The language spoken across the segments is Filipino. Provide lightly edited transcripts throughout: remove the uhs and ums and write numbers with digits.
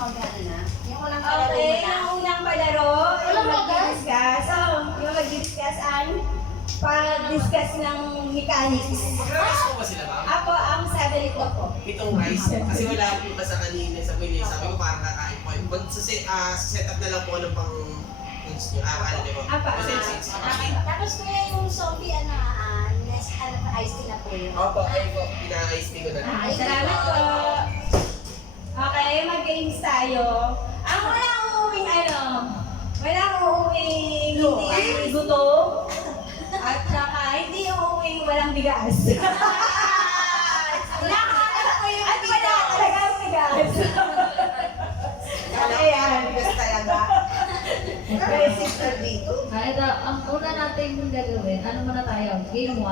Yung unang palaro Okay, na. ang unang palaro, yung mag-discuss. Yung mag-discuss ang pag-discuss ng mechanics. Magra-rice po ba sila, ma'am? Ako ang sabi ko po. Pitong rice. Kasi wala po ba sa kanina sa kuya. Sabi ko parang kakain po. Set up na lang po ng pang foods nyo. Ano niyo po? Apa? Tapos kuya yung zombie, ice tea na po yun. Opo, ayun po. Pina-ice tea ko na. Ay, salamat po. Okay, mag-games tayo. Ang walang uuwing walang uuwing hindi gutom. At saka hindi uuwing walang bigas. Nakakalap ko yung At wala talagang bigas. Okay, yan. bigas talaga. May sister dito. Ito, ang una natin gagawin, ano muna tayo? Game 1.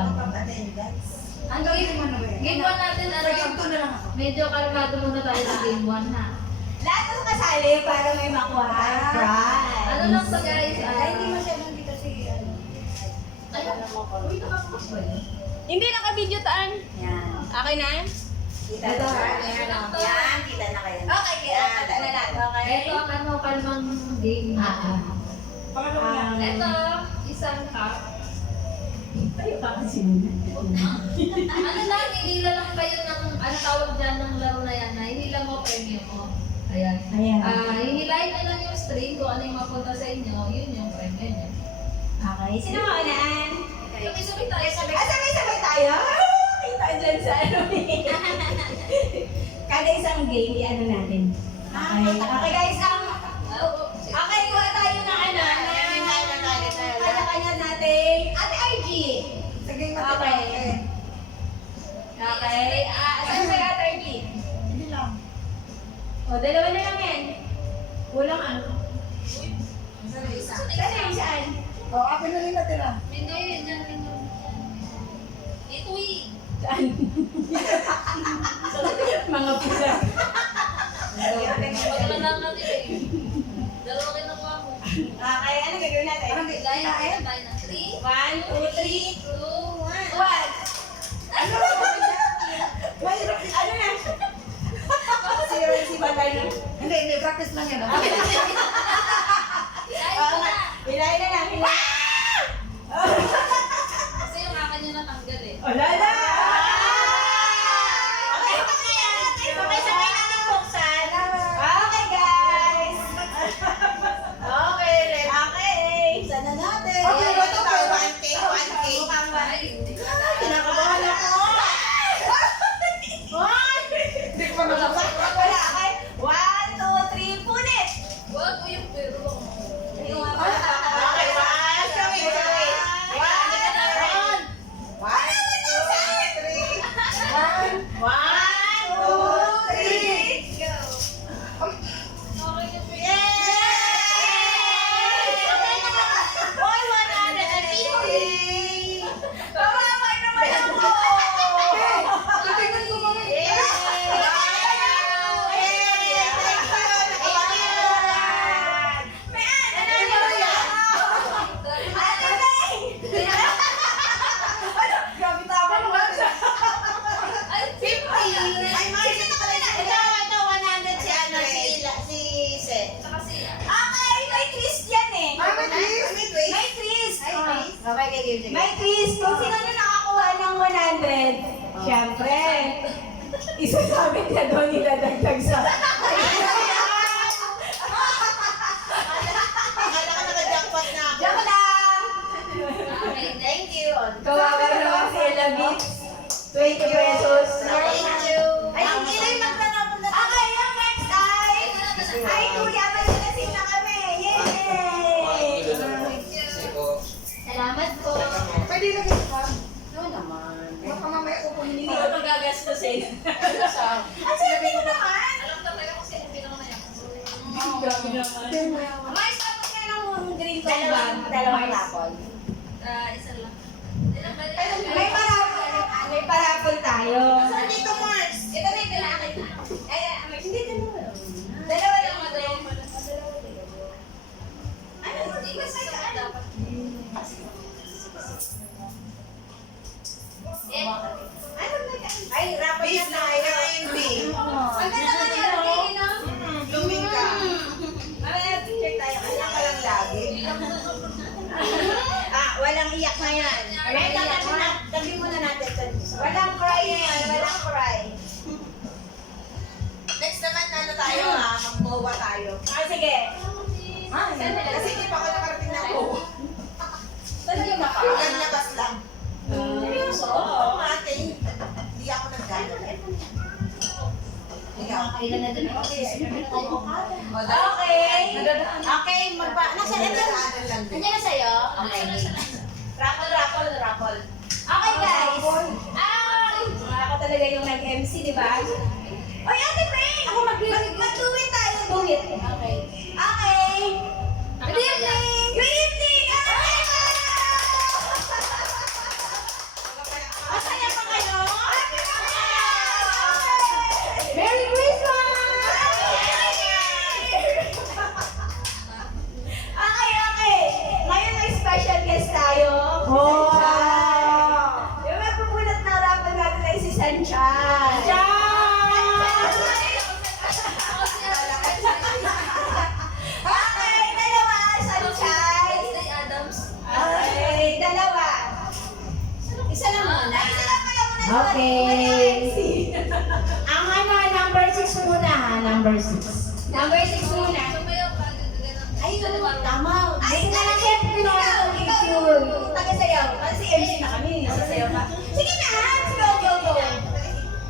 Ang game 1 natin, medyo kalmado muna tayo sa game 1 ha. Lahat ng kasali para may makuha tayong prize. Ano lang to guys? Ay, hindi masyadong dito si Hindi naka-video taan. Yan. Okay na? Kita Ito, na. ito. Yan, kita na kayo. Okay, kita na lang. Okay. Ito ang kalmang game natin. Ito, isang cup. Ano lang, hinila lang kayo ng, ano tawag dyan ng laro na yan, na hinila mo premium mo. Ayan. Ayan. Hinilayin nyo lang yung string, kung ano yung mapunta sa inyo, yun yung premium nyo. Okay. Sino maunaan? Sabay-sabay tayo, sabay. Sabay-sabay tayo. Kita dyan sa Kada isang game, i-ano natin. Okay. Okay guys, okay, kuha tayo ng kanya-kanya natin. Ate RG. Sige, Okay. Okay. Saan sa Ate RG? Hindi lang. O, dalawa na lang yan. Kulang Isa. Saan yung saan? O, akin na rin natira. Hindi, dyan rin yun. Ito Saan? Mga pula. Wala lang natin eh. Dalawa kinukuha mo. Okay, ano gagawin natin? Gaya na tayo ng 3. 1, 2, 3. 2, 1. What? Ano? Mahirap. Ano na? Zero si Batay. Hindi, practice lang yan. Oo nga. Hilahin na lang. Kasi yung akin yung natanggal eh. Wala na! Okay, sabay-sabay na ng buksan. Okay, guys. Okay, let's okay. Sana natin. Okay, ito tayo. 1K, 1K. Mukhang ba? Ay, hindi ko na. Kinakabahan ako. Hindi ko nakabahan. Wala, okay. 1, 2, 3, punit! Wag ko yung pero. Okay, 1, 2, 3. Kawawa naman ako! Tingnan ko kami. Grabe tama naman siya. Ay, 50! Ay, Mars, ito pala na. Ito, 100 si ano, si Seth. Saka siya. Okay, may twist yan eh. May twist? May twist? May twist. Ay, twist? Okay, sige. May twist. Kung sino na nakakuha ng 100, syempre, isasabit niya doon niladagdag sa... Akala ka naka-jackpot na ako. Joke lang! Okay, Thank you. Kawawa naman si Ella Beats. 20 pesos. Thank you. Ay, hindi na yung magtanapon na. Okay, yung next ay... Ay, kuya, may nalasin na kami. Yay! Salamat po. Pwede na kita ka? Oo naman. Baka mamaya ko kung hindi Hindi ko ito gagastusin. sa... Ang sabi ko naman. Alam talaga kung sino pinaka na yan. Grabe naman. Mais, tapos nga ng green cone bag. Dalawang Mais. lapon. Isa lang. Ilan ba? May parapol tayo. Saan dito, Mars? Ito na, ito na. Akin na. Ay, hindi dalawa. Dalawa lang. Ano? Hindi ba sa'yo? Ano? Ay, rapat na tayo. Ang ganda ka niya. Lumi Boba tayo. Ah, sige. Kasi hindi pa ako nakarating ng Boba. Talaga ba ka? Ang labas lang. Seryoso? Oo, ate. Hindi ako nagdadala. Ikaw. Kailan na din ako. Okay. Nasa ito? Nadadaanan lang din. Nandiyan na sa'yo? Okay. Raffle. Okay guys. Ako talaga yung nag-MC, di ba? Oy, Ate Peng! Ako mag-duet tayo. Duet. Okay. Okay. Good evening! Good evening! Masaya pa kayo? Merry Christmas! Okay. Ngayon may special guest tayo. Yung may pupunat na harapan natin ay si Sanchez. Okay, dalawa, Sanchez. Okay, dalawa. Isa lang muna. Isa lang pala muna. Okay. Ang number 6 muna ha, number 6. Number 6 muna. Ay, tama. Ay, Ikaw. Taga-sayaw. Kasi MC na kami. Sasayaw ka. Sige na.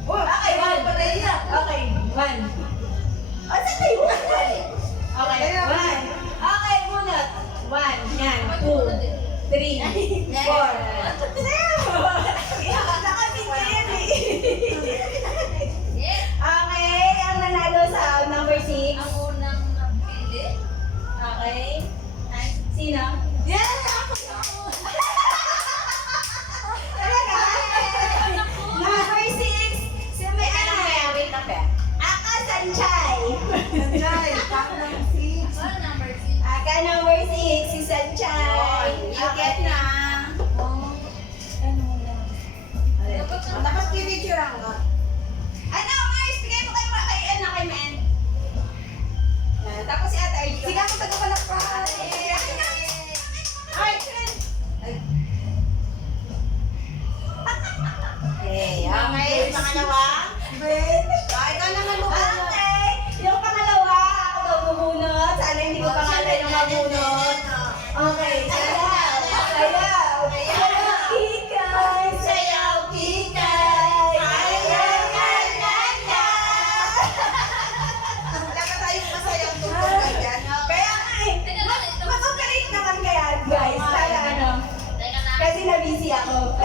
Go. Okay, one. Okay, one. Saan kayo? Okay, one. Okay, muna. One. Yan. 2, 3, 4. Okay, ang nanalo sa number 6. Okay. Sino? Yes! Ako! Talaga? Number 6. Si may wait na pa. Aka Sanchay. Aka number 6. Si Sanchay. Okay na. Tapos pipicture ako. Ano, Mars? Bigay mo kay Men. Tapos si Ate Arlie. Sige ako tagapalakpan. Ay! Okay, yung pangalawa. Ikaw naman muna. Okay, yung pangalawa, ako daw bumunot. Sana hindi ko pangalan yung mabunot. Okay, sayaw. Kikay. Sayaw, kikay. Wala ka tayong masayang tungkol dyan. Kaya nga mag-operate naman kaya, guys. Sana ano. Kasi na-busy ako.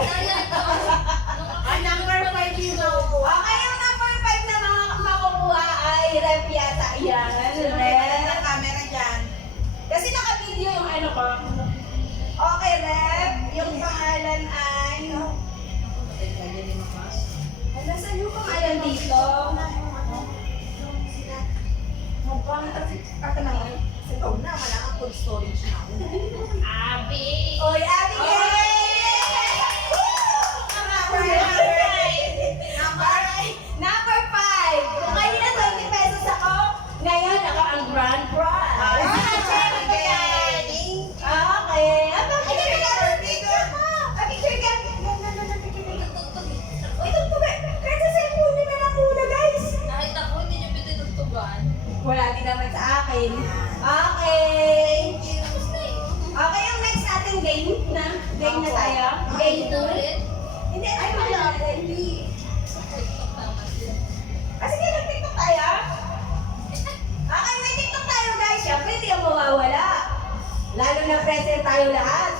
Number 5 yung makukuha. Okay, yung number 5 na mga makukuha ay rep yata yan. Rep. Ang camera dyan. Kasi naka-video yung ano ko. Okay, rep. Yung pangalan ay... Nasaan yung pangalan dito? Ikaw na, wala kang cold storage na ako. Oy, Abigail! Number 5. Kung kayo na 20 pesos ako, ngayon ako ang grand prize. Okay. Picture mo. Picture ka. Uy, tugtugan. Kahit sa cellphone na lang muna, guys. Wala din naman sa akin. Okay. Okay, yung next natin game na. Game na tayo. Game 2. Hindi, ay wala. Kasi kaya nag-TikTok tayo? Okay, may TikTok tayo guys. Siyempre, hindi ang mawawala. Lalo na present tayo lahat.